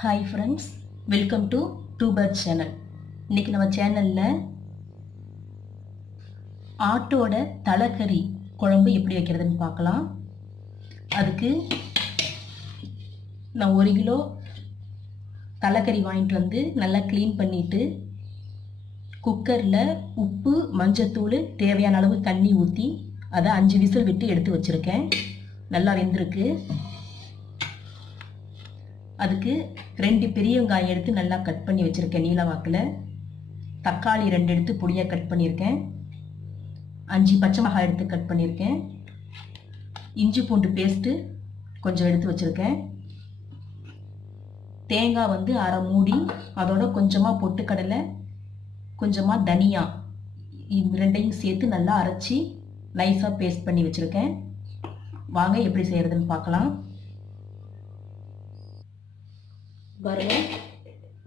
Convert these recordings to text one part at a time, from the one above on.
Hi friends, welcome to டூபர்ட் channel. இன்றைக்கி நம்ம சேனலில் ஆட்டோட தலைக்கறி குழம்பு எப்படி வைக்கிறதுன்னு பார்க்கலாம். அதுக்கு நான் 1 கிலோ தலைக்கறி வாங்கிட்டு வந்து நல்லா க்ளீன் பண்ணிவிட்டு குக்கரில் உப்பு மஞ்சத்தூள் தேவையான அளவு தண்ணி ஊற்றி அதை 5 விசில் விட்டு எடுத்து வச்சுருக்கேன். நல்லா வெந்திருக்கு. அதுக்கு 2 பெரிய வெங்காயம் எடுத்து நல்லா கட் பண்ணி வச்சுருக்கேன் நீல வாக்கில். தக்காளி 2 எடுத்து பொடியாக கட் பண்ணியிருக்கேன். 5 பச்சை மிளகாய் எடுத்து கட் பண்ணியிருக்கேன். இஞ்சி பூண்டு பேஸ்ட்டு கொஞ்சம் எடுத்து வச்சுருக்கேன். தேங்காய் வந்து 1/2 மூடி, அதோட கொஞ்சமாக பொட்டுக்கடலை, கொஞ்சமாக தனியா, இது 2ஐயும் சேர்த்து நல்லா அரைச்சி நைஸாக பேஸ்ட் பண்ணி வச்சுருக்கேன். வாங்க எப்படி செய்கிறதுன்னு பார்க்கலாம். பாருங்க,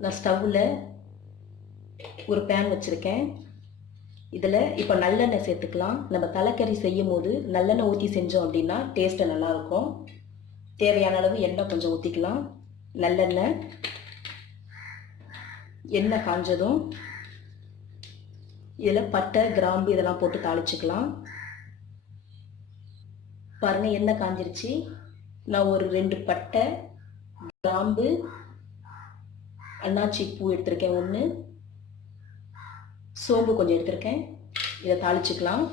நான் ஸ்டவ்வில் ஒரு பேன் வச்சுருக்கேன். இதில் இப்போ நல்லெண்ணெய் சேர்த்துக்கலாம். நம்ம தலைக்கறி செய்யும் போது நல்லெண்ணெய் ஊற்றி செஞ்சோம் அப்படின்னா டேஸ்ட்டு நல்லாயிருக்கும். தேவையான அளவு எண்ணெய் கொஞ்சம் ஊற்றிக்கலாம். நல்லெண்ணெய் எண்ணெய் காஞ்சதும் இதில் பட்டை கிராம்பு இதெல்லாம் போட்டு தாளிச்சுக்கலாம். பாருங்கள், எண்ணெய் காஞ்சிருச்சு. நான் ஒரு 2 பட்டை, கிராம்பு, அன்னாச்சி பூ எடுத்திருக்கேன் 1, சோம்பு கொஞ்சம் எடுத்திருக்கேன். இதை தாளிச்சுக்கலாம்.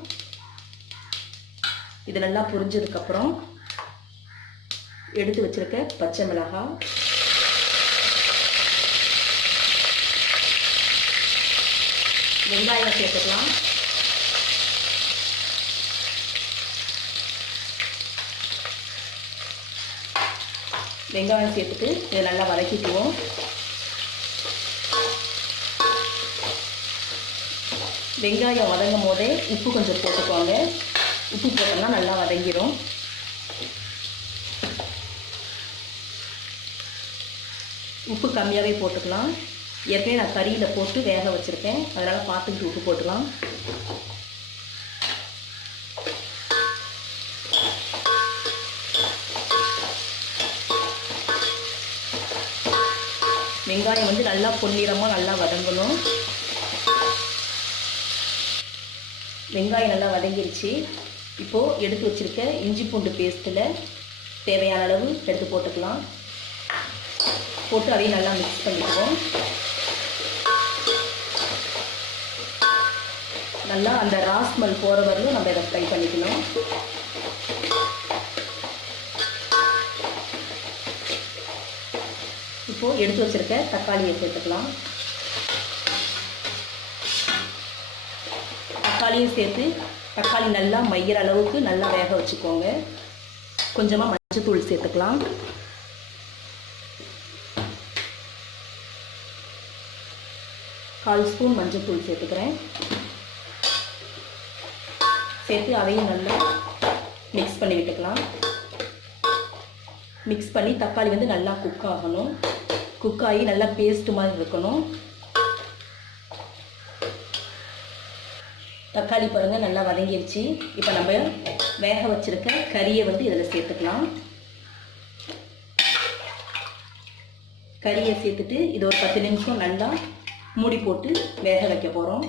இது நல்லா பொரிஞ்சதுக்கப்புறம் எடுத்து வச்சிருக்க பச்சை மிளகாய், வெங்காயம் சேர்த்துக்கலாம். வெங்காயம் சேர்த்துட்டு இதை நல்லா வதக்கிக்குவோம். வெங்காயம் வதங்கும் போதே உப்பு கொஞ்சம் போட்டுக்கோங்க. உப்பு போட்டோம்னா நல்லா வதங்கிடும். உப்பு கம்மியாகவே போட்டுக்கலாம். ஏற்கனவே நான் கறியில் போட்டு வேக வச்சுருக்கேன், அதனால் பார்த்துக்கிட்டு உப்பு போட்டுக்கலாம். வெங்காயம் வந்து நல்லா பொன்னிறமாக நல்லா வதங்கணும். வெங்காயம் நல்லா வதங்கிருச்சு. இப்போது எடுத்து வச்சுருக்க இஞ்சி பூண்டு பேஸ்ட்டில் தேவையான அளவு எடுத்து போட்டுக்கலாம். போட்டு அதையும் நல்லா மிக்ஸ் பண்ணிக்குவோம். நல்லா அந்த ராஸ்மல் போகிற வரையும் நம்ம இதை ஃப்ரை பண்ணிக்கணும். இப்போது எடுத்து வச்சுருக்க தக்காளியை சேர்த்துக்கலாம். தக்காளியும் சேர்த்து தக்காளி நல்லா மையிற அளவுக்கு நல்லா வேக வச்சுக்கோங்க. கொஞ்சமாக மஞ்சத்தூள் சேர்த்துக்கலாம். கால் ஸ்பூன் மஞ்சத்தூள் சேர்த்துக்கிறேன். சேர்த்து அதையும் நல்லா மிக்ஸ் பண்ணி விட்டுக்கலாம். மிக்ஸ் பண்ணி தக்காளி வந்து நல்லா குக் ஆகணும். குக் ஆகி நல்லா பேஸ்ட் மாதிரி இருக்கணும். தக்காளி பாருங்கள் நல்லா வதங்கிருச்சு. இப்போ நம்ம வேக வச்சுருக்க கறியை வந்து இதில் சேர்த்துக்கலாம். கறியை சேர்த்துட்டு இது ஒரு 10 நிமிஷம் நல்லா மூடி போட்டு வேக வைக்க போகிறோம்.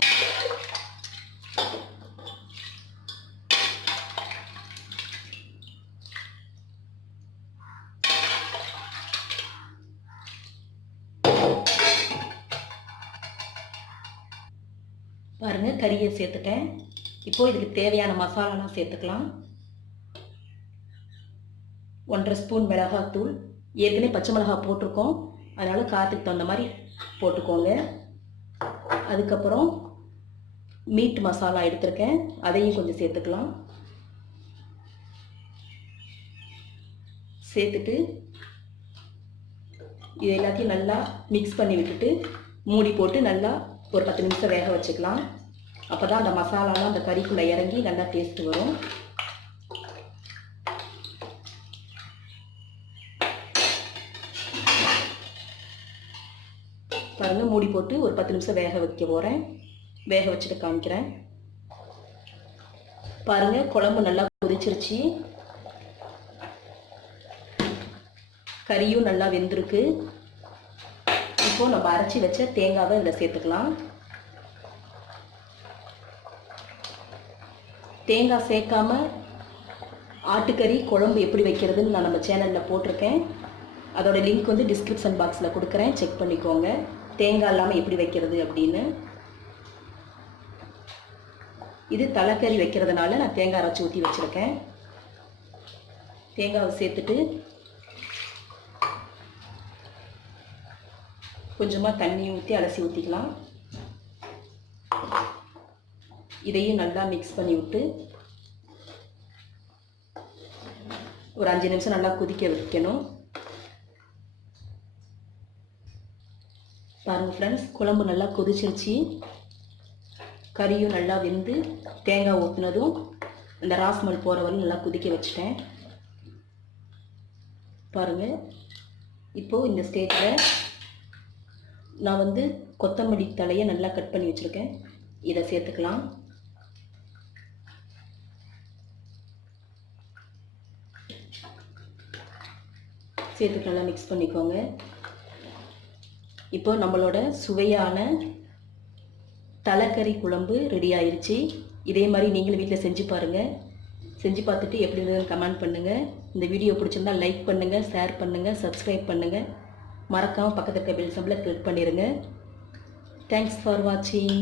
பாருங்கள், கறியை சேர்த்துட்டேன். இப்போது இதுக்கு தேவையான மசாலாலாம் சேர்த்துக்கலாம். 1.5 ஸ்பூன் மிளகாத்தூள். ஏற்கனவே பச்சை மிளகாய் போட்டிருக்கோம், அதனால் காரத்துக்கு தகுந்த மாதிரி போட்டுக்கோங்க. அதுக்கப்புறம் மீட் மசாலா எடுத்திருக்கேன், அதையும் கொஞ்சம் சேர்த்துக்கலாம். சேர்த்துட்டு இது எல்லாத்தையும் நல்லா மிக்ஸ் பண்ணி விட்டுட்டு மூடி போட்டு நல்லா ஒரு 10 நிமிஷம் வேக வச்சுக்கலாம். அப்போ தான் அந்த மசாலாலாம் அந்த கறிக்குள்ளே இறங்கி நல்லா டேஸ்ட்டு வரும். பாருங்கள், மூடி போட்டு ஒரு 10 நிமிஷம் வேக வைக்க போகிறேன். வேக வச்சுட்டு காமிக்கிறேன். பாருங்கள், குழம்பு நல்லா கொதிச்சிருச்சு. கறியும் நல்லா வெந்திருக்கு. இப்போ நம்ம அரைச்சி வச்ச தேங்காவை இதில் சேர்த்துக்கலாம். தேங்காய் சேர்க்காம ஆட்டுக்கறி குழம்பு எப்படி வைக்கிறதுன்னு நான் நம்ம சேனலில் போட்டிருக்கேன். அதோட லிங்க் வந்து டிஸ்கிரிப்ஷன் பாக்ஸில் கொடுக்குறேன், செக் பண்ணிக்கோங்க. தேங்காய் இல்லாமல் எப்படி வைக்கிறது அப்படின்னு. இது தலைக்கறி வைக்கிறதுனால நான் தேங்காய் அரைச்சி ஊற்றி வச்சுருக்கேன். தேங்காவை சேர்த்துட்டு கொஞ்சமாக தண்ணி ஊற்றி அலசி ஊற்றிக்கலாம். இதையும் நல்லா மிக்ஸ் பண்ணி விட்டு ஒரு 5 நிமிஷம் நல்லா கொதிக்க வைக்கணும். பாருங்கள் ஃப்ரெண்ட்ஸ், குழம்பு நல்லா கொதிச்சிருச்சு. கறியும் நல்லா வெந்து தேங்காய் ஊற்றினதும் இந்த ராஸ்மல் போகிற வரையும் நல்லா கொதிக்க வச்சிட்டேன். பாருங்கள், இப்போது இந்த ஸ்டேஜில் நான் வந்து கொத்தமல்லி தலையை நல்லா கட் பண்ணி வச்சுருக்கேன். இதை சேர்த்துக்கலாம். சேர்த்துட்டு நல்லா மிக்ஸ் பண்ணிக்கோங்க. இப்போ நம்மளோட சுவையான தலைக்கறி குழம்பு ரெடி ஆயிடுச்சு. இதே மாதிரி நீங்களும் வீட்டில் செஞ்சு பாருங்கள். செஞ்சு பார்த்துட்டு எப்படி இருந்ததுன்னு கமெண்ட் பண்ணுங்கள். இந்த வீடியோ பிடிச்சிருந்தால் லைக் பண்ணுங்கள், ஷேர் பண்ணுங்கள், சப்ஸ்கிரைப் பண்ணுங்கள். மறக்காமல் பக்கத்தில் இருக்க பெல் சிம்பலை கிளிக் பண்ணிடுங்க. தேங்க்ஸ் ஃபார் வாட்சிங்.